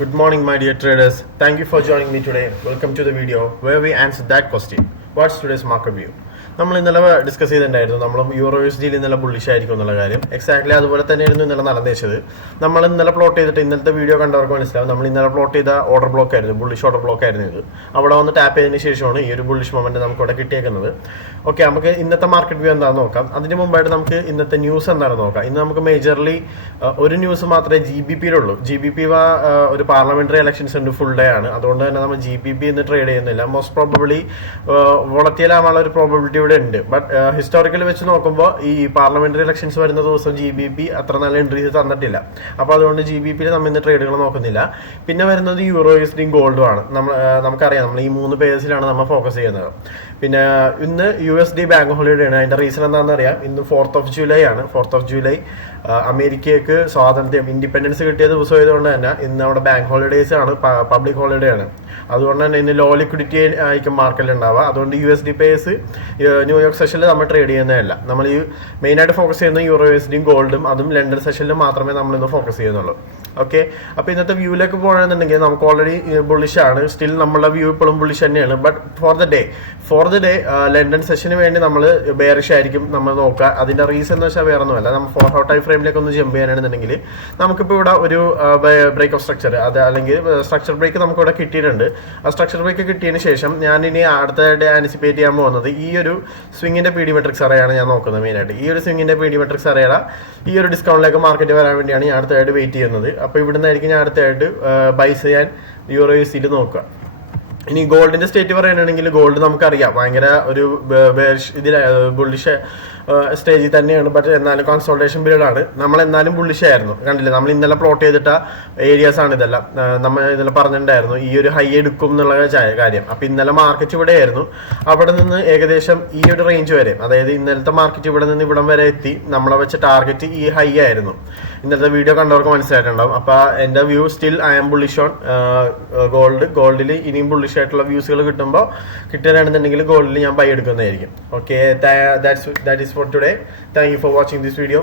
Good morning, my dear traders. Thank you for joining me today. Welcome to the video where we answer that question. What's today's market view? നമ്മൾ ഇന്നലെ discuss ചെയ്തിട്ടുണ്ടായിരുന്നു നമ്മൾ euro U S ഡിയിൽ ഇന്നലെ bullish ആയിരിക്കും എന്നുള്ള കാര്യം. Exactly അതുപോലെ തന്നെയായിരുന്നു ഇന്നലെ നടന്നേച്ചത്. നമ്മൾ ഇന്നലെ പ്ലോട്ട് ചെയ്തിട്ട് ഇന്നലത്തെ വീഡിയോ കണ്ടവർക്ക് മനസ്സിലാവും നമ്മൾ ഇന്നലെ പ്ലോട്ട് ചെയ്ത ഓർഡർ ബ്ലോക്ക് ആയിരുന്നു, ബുള്ളിഷ് ഓർഡർ ബ്ലോക്ക് ആയിരുന്നു ഇത്. അവിടെ വന്ന് ടാപ്പ് ചെയ്തതിന് ശേഷമാണ് ഈ ഒരു ബുള്ളിഷ് മൊമെന്റ് നമുക്ക് ഇവിടെ കിട്ടിയേക്കുന്നത്. ഓക്കെ, നമുക്ക് ഇന്നത്തെ മാർക്കറ്റ് വ്യൂ എന്താണെന്ന് നോക്കാം. അതിന് മുമ്പായിട്ട് നമുക്ക് ഇന്നത്തെ ന്യൂസ് എന്താണെന്ന് നോക്കാം. ഇന്ന് നമുക്ക് മേജർലി ഒരു ന്യൂസ് മാത്രമേ GBPയിലുള്ളൂ. GBP ഒരു പാർലമെന്ററി ഇലക്ഷൻസ് ഉണ്ട്, ഫുൾ ഡേ ആണ്. അതുകൊണ്ട് തന്നെ നമ്മൾ GBP ഇന്ന് ട്രേഡ് ചെയ്യുന്നില്ല. മോസ്റ്റ് പ്രോബബ്ലി വോളറ്റൈൽ ആവാനുള്ള ഒരു പ്രോബബിലിറ്റി ഇവിടെ ഉണ്ട്. ബട്ട് ഹിസ്റ്റോറിക്കലി വെച്ച് നോക്കുമ്പോൾ ഈ പാർലമെന്ററി ഇലക്ഷൻസ് വരുന്ന ദിവസം GBP അത്ര നല്ല എൻട്രീസ് തന്നിട്ടില്ല. അപ്പോൾ അതുകൊണ്ട് GBPയിൽ നമ്മൾ ഇന്ന് ട്രേഡുകൾ നോക്കുന്നില്ല. പിന്നെ വരുന്നത് യൂറോ USD ഗോൾഡും ആണ്. നമുക്കറിയാം നമ്മൾ ഈ 3 പേഴ്സിലാണ് നമ്മൾ ഫോക്കസ് ചെയ്യുന്നത്. പിന്നെ ഇന്ന് USD ബാങ്ക് ഹോളിഡേ ആണ്. അതിന്റെ റീസൺ എന്താണെന്ന് അറിയാം. ഇന്ന് 4th of July ആണ്. 4th of July അമേരിക്കയ്ക്ക് സ്വാതന്ത്ര്യം, ഇൻഡിപെൻഡൻസ് കിട്ടിയ ദിവസം ആയതുകൊണ്ട് തന്നെ ഇന്ന് അവിടെ ബാങ്ക് ഹോളിഡേസ് ആണ്, പബ്ലിക് ഹോളിഡേ ആണ്. അതുകൊണ്ട് തന്നെ ഇന്ന് ലോ ലിക്വിഡിറ്റി ആയിരിക്കും മാർക്കറ്റിൽ ഉണ്ടാവുക. അതുകൊണ്ട് USD പേഴ്സ് ന്യൂയോർക്ക് സെഷനിൽ നമ്മൾ ട്രേഡ് ചെയ്യുന്നതല്ല. നമ്മൾ ഈ മെയിനായിട്ട് ഫോക്കസ് ചെയ്യുന്നത് യൂറോ USD ഗോൾഡും, അതും ലണ്ടൻ സെഷനിൽ മാത്രമേ നമ്മൾ ഇന്ന് ഫോക്കസ് ചെയ്യുന്നുള്ളൂ. ഓക്കെ, അപ്പോൾ ഇന്നത്തെ വ്യൂവിലേക്ക് പോകണമെന്നുണ്ടെങ്കിൽ നമുക്ക് ഓൾറെഡി ബുള്ളിഷ് ആണ്. സ്റ്റിൽ നമ്മളുടെ വ്യൂ ഇപ്പോഴും ബുള്ളിഷ് തന്നെയാണ്. But for the day London സെഷന് വേണ്ടി നമ്മൾ ബെയറിഷ് ആയിരിക്കും നമ്മൾ നോക്കുക. അതിന്റെ റീസൺ എന്ന് വെച്ചാൽ വേറെ ഒന്നുമല്ല. നമ്മൾ 4 ടൈം ഫ്രെയിമിലേക്ക് ഒന്ന് ജമ്പ് ചെയ്യാനാണെന്നുണ്ടെങ്കിൽ നമുക്കിപ്പോൾ ഇവിടെ ഒരു ബ്രേക്ക് ഓഫ് സ്ട്രക്ചർ, അത് അല്ലെങ്കിൽ സ്ട്രക്ചർ ബ്രേക്ക് നമുക്ക് ഇവിടെ കിട്ടിയിട്ടുണ്ട്. ആ സ്ട്രക്ചർ ബ്രേക്ക് കിട്ടിയതിന് ശേഷം ഞാൻ ഇനി അടുത്തതായിട്ട് ആൻറ്റിസിപ്പേറ്റ് ചെയ്യാൻ പോകുന്നത് ഈ ഒരു സ്വിങ്ങിന്റെ PD മെട്രിക്സ് അറിയാണ് ഞാൻ നോക്കുന്നത് മെയിനായിട്ട്. ഈ ഒരു സ്വിങ്ങിന്റെ PD മെട്രിക്സ് അറിയാ ഈ ഒരു ഡിസ്കൗണ്ടിലേക്ക് മാർക്കറ്റ് വരാൻ വേണ്ടിയാണ് ഞാൻ അടുത്തതായിട്ട് വെയിറ്റ് ചെയ്യുന്നത്. അപ്പോൾ ഇവിടുന്ന് ആയിരിക്കും ഞാൻ അടുത്തായിട്ട് ബൈസ് ചെയ്യാൻ യൂറോ USD നോക്കുക. ഇനി ഗോൾഡിന്റെ സ്റ്റേറ്റ് പറയുകയാണെങ്കിൽ ഗോൾഡ് നമുക്കറിയാം ഭയങ്കര ഒരു ബുള്ളിഷ് സ്റ്റേജിൽ തന്നെയാണ്. ബട്ട് എന്നാലും കൺസോൾട്ടേഷൻ പീരീഡ് ആണ്. നമ്മൾ എന്നാലും ബുള്ളിഷ് ആയിരുന്നു. കണ്ടില്ലേ, നമ്മൾ ഇന്നലെ പ്ലോട്ട് ചെയ്തിട്ട ഏരിയാസ് ആണ് ഇതെല്ലാം. നമ്മൾ ഇന്നലെ പറഞ്ഞിട്ടുണ്ടായിരുന്നു ഈ ഒരു ഹൈ എടുക്കും എന്നുള്ള കാര്യം. അപ്പൊ ഇന്നലെ മാർക്കറ്റ് ഇവിടെ ആയിരുന്നു. അവിടെ നിന്ന് ഏകദേശം ഈ ഒരു റേഞ്ച് വരെ, അതായത് ഇന്നലത്തെ മാർക്കറ്റ് ഇവിടെ നിന്ന് ഇവിടം വരെ എത്തി. നമ്മളെ വെച്ച ടാർഗറ്റ് ഈ ഹൈ ആയിരുന്നു. ഇന്നത്തെ വീഡിയോ കണ്ടവർക്ക് മനസ്സിലായിട്ടുണ്ടാവും. അപ്പൊ എന്റെ view still I am bullish on ഗോൾഡിൽ ഇനിയും ബുള്ളിഷ് ആയിട്ടുള്ള വ്യൂസുകൾ കിട്ടുകയാണെന്നുണ്ടെങ്കിൽ ഗോൾഡിൽ ഞാൻ ബൈ എടുക്കുന്നതായിരിക്കും. Okay, that is for today. Thank you for watching this video.